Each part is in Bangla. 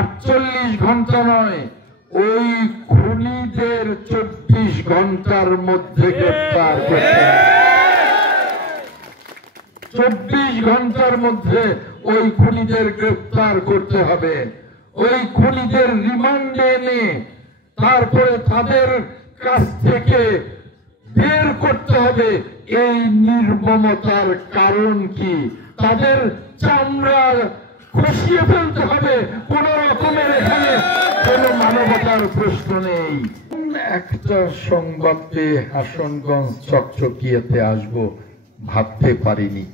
48 ঘন্টা নয়, ওই খুনিদের 24 ঘন্টার মধ্যে গ্রেফতার করতে হবে। 24 ঘন্টার মধ্যে ওই খুনিদের গ্রেফতার করতে হবে। ওই খুনিদের রিমান্ডে এনে তারপরে তাদের কাছ থেকে বের করতে হবে এই নির্মমতার কারণ কি, তাদের চামড়া খসিয়ে ফেলতে হবে। কোন রকমের এখানে কোন মানবতার প্রশ্ন নেই। একটা সংবাদ পেয়ে হাসনগঞ্জ চকচকিয়াতে আসবো ভাবতে পারিনি।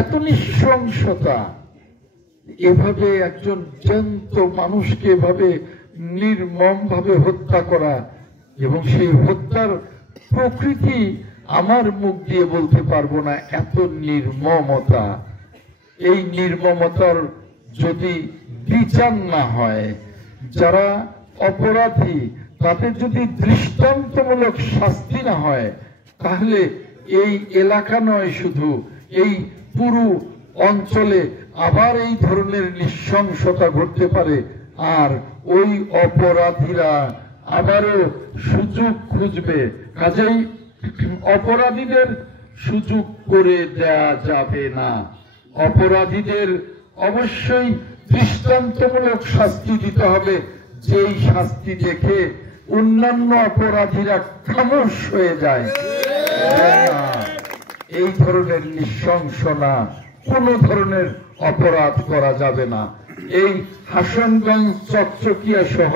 এত নৃশংসতা, এভাবে একজন জ্যান্ত মানুষকে এভাবে নির্মম ভাবে হত্যা করা, এবং সেই হত্যার প্রকৃতি আমার মুখ দিয়ে বলতে পারবো না, এত নির্মমতা। এই নির্মমতার যদি বিচার না হয়, যারা অপরাধী তাদের যদি দৃষ্টান্তমূলক শাস্তি না হয়, তাহলে এই এলাকা নয়, শুধু এই পুরো অঞ্চলে আবার এই ধরনের নৃশংসতা ঘটতে পারে, আর ওই অপরাধীরা আবারও সুযোগ খুঁজবে। কাজেই অপরাধীদের সুযোগ করে দেয়া যাবে না। অপরাধীদের অবশ্যই দৃষ্টান্তমূলক শাস্তি দিতে হবে, যেই শাস্তি দেখে অন্যান্য অপরাধীরা খামোশ হয়ে যায়। এই ধরনের নৃশংস না, কোন ধরনের অপরাধ করা যাবে না। এই হাসনগঞ্জ চকচকিয়া সহ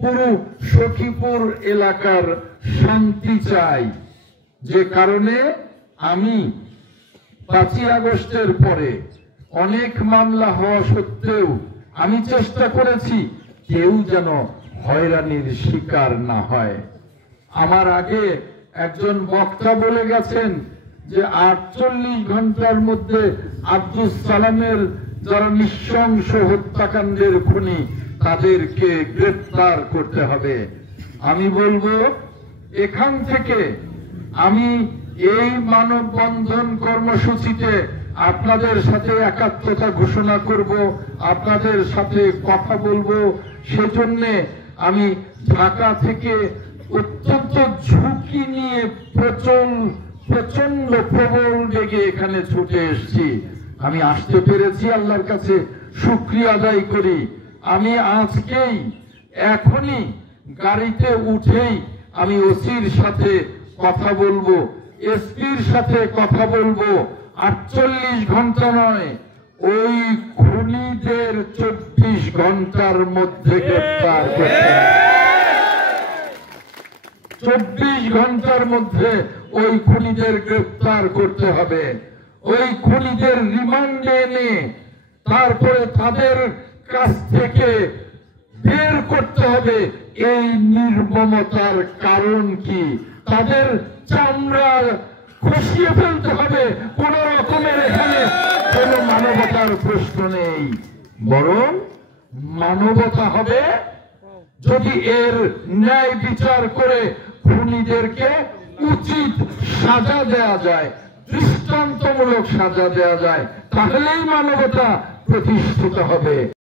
পুরো সখীপুর এলাকার শান্তি চাই। যে কারণে আমি 5ই আগস্টের পরে অনেক মামলা হওয়া সত্ত্বেও আমি চেষ্টা করেছি কেউ যেন হয়রানির শিকার না হয়। আমার আগে একজন বক্তা বলে গেছেন যে 48 ঘন্টার মধ্যে আব্দুল সালামের যারা নৃশংস হত্যাকাণ্ডের খুনি তাদেরকে গ্রেফতার করতে হবে। আমি বলবো, এখান থেকে আমি এই মানববন্ধন কর্মসূচিতে আপনাদের সাথে একাত্মতা ঘোষণা করব, আপনাদের সাথে কথা বলবো। সেজন্যে আমি ঢাকা থেকে অত্যন্ত ঝুঁকি নিয়ে প্রচন্ড প্রবল বেগে এখানে ছুটে এসেছি। আমি আসতে পেরেছি, আল্লাহর কাছে শুকরিয়া আদায় করি। আমি আজকেই এখনই গাড়িতে উঠেই আমি ওসির সাথে কথা বলবো, এসপির সাথে কথা বলবো। 48 ঘন্টা নয়, ওই খুনিদের 24 ঘন্টার মধ্যে গ্রেফতার করতে হবে। 24 ঘন্টার মধ্যে ওই খুনিদের গ্রেফতার করতে হবে। ওই খুনিদের রিমান্ডে এনে তারপরে তাদের কাছ থেকে বের করতে হবে এই নির্মমতার কারণ কি, তাদের চামড়া খসিয়ে ফেলতে হবে। কোন রকমের এখানে কোন মানবতার প্রশ্ন নেই, বরং মানবতা হবে যদি এর ন্যায় বিচার করে খুনিদেরকে উচিত সাজা দেয়া যায়, দৃষ্টান্তমূলক সাজা দেয়া যায়, তাহলেই মানবতা প্রতিষ্ঠিত হবে।